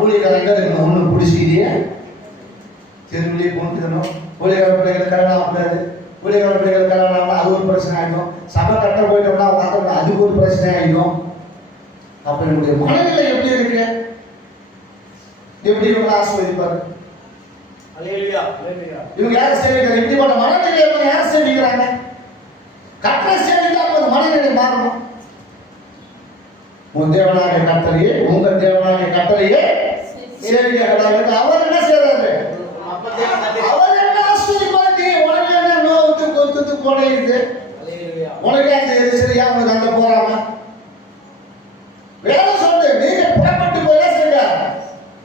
ஊழியக்காரங்க இருக்கணும். ஒன்று பிடிச்சிக்கிட்டே தெருவிலேயே போட்டுக்கணும். ஊழியக்கார பிள்ளைகள் கல்யாணம் ஆகக்கூடாது. ஊழியக்கார பிள்ளைகள் கல்யாணம் ஆகலாம், அது ஒரு பிரச்சனை ஆகிடும். சபை கட்ட போயிட்டோம்னா பார்த்தோம்னா அதுக்கு ஒரு பிரச்சனை ஆகிடும். அப்ப என்னுடைய மனநிலை எப்படி இருக்கு? எப்படி இவங்க ஆசீர்வதிப்பாரு? இவங்க யார் சேவிக்கிறாங்க? இப்படிப்பட்ட மனநிலை இவங்க யார் சேவிக்கிறாங்க? கட்டளை சேவித்தா அந்த மனநிலை மாறணும். உன் தேவனாகிய கர்த்தரையே, உங்க தேவனாகிய கர்த்தரையே சேவிக்கிறாங்க. அவர் என்ன செய்யறாரு? அவர் என்ன ஆசீர்வதிப்பாரு? உனக்கு என்ன நோவுக்கு கொத்துக்கு போனது? உனக்கு அந்த எது சரியா? உனக்கு அந்த போறாம வேலை சொல்லு. நீங்க புறப்பட்டு போய் என்ன செய்யுங்க?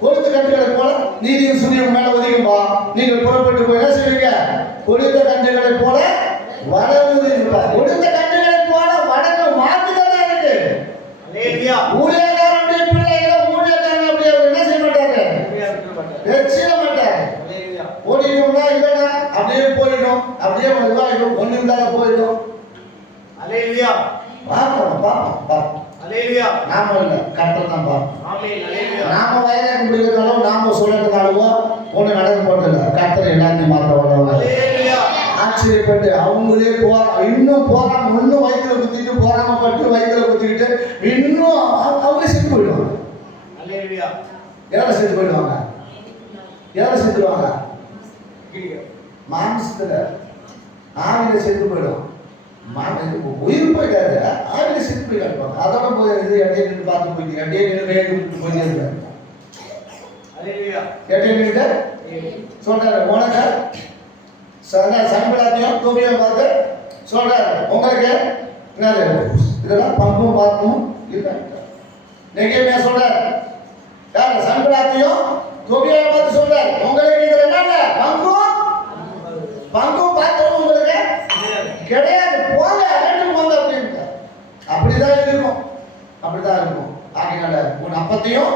கொழுத்த கன்றுகளை போல நீதியும் சுனியும் மேல ஒதுங்கும்பா. நீங்கள் புறப்பட்டு போய் என்ன செய்வீங்க? கொழுத்த கன்றுகளை போல வளருவீங்க. கொழுத்த கன்றுகளை போல வளர்ந்து மாற்றுதான் இருக்கு. ஊழியக்காரனுடைய பிள்ளைகளை ஊழியக்காரன் அப்படி அவர் என்ன செய்ய மாட்டாரு? வெச்சிட மாட்டாரு. ஓடிட்டோம்னா இல்லைன்னா அப்படியே போயிடும். அப்படியே இதாகிடும். ஒண்ணு இருந்தால போயிடும். பார்ப்போம். நாம இல்ல, கர்த்தர் தான் பார்ப்போம். நாம வயதாக்க முடிக்கிறதாலும் நாம சொல்றதுனாலவோ ஒண்ணு நடக்க போறதில்ல. கர்த்தர் எல்லாத்தையும் மாற்ற வந்தவங்க. ஆச்சரியப்பட்டு அவங்களே இன்னும் போறாம, இன்னும் வயிற்றுல குத்திட்டு போராமப்பட்டு வயிற்றுல குத்திக்கிட்டு இன்னும் அவங்களே செத்து போயிடுவாங்க. எவ்வளவு செத்து போயிடுவாங்க? எவ்வளவு செத்துருவாங்க? மாம்சத்துல ஆவில செத்து போயிடும். உயிர் போயிட்டாரு, ஆவில செத்து போயிட்டாரு. அதோட போயிடுது. எட்டையை நின்று பார்த்து போயிட்டு எட்டையை நின்று கைட்டு போயிட்டே இருக்காரு. எட்டையை நின்று சொல்றாரு, உனக்கு சனிப்பிடாத்தையும் தூக்கியும் பார்த்து சொல்றாரு, உங்களுக்கு என்னது இதெல்லாம் பங்கும் பார்க்கணும் இல்லை. நெகைமையா சொல்றாரு, யாரு சனிப்பிடாத்தையும் தூக்கியும் பார்த்து சொல்றாரு, உங்களுக்கு இதுல என்ன பங்கும் பார்க்கணும் உங்களுக்கு கிடையாது. போங்க, ரெண்டு போங்க அப்படின்னு. அப்படிதான் இருக்கும். ஆகையினால உன் அப்பத்தையும்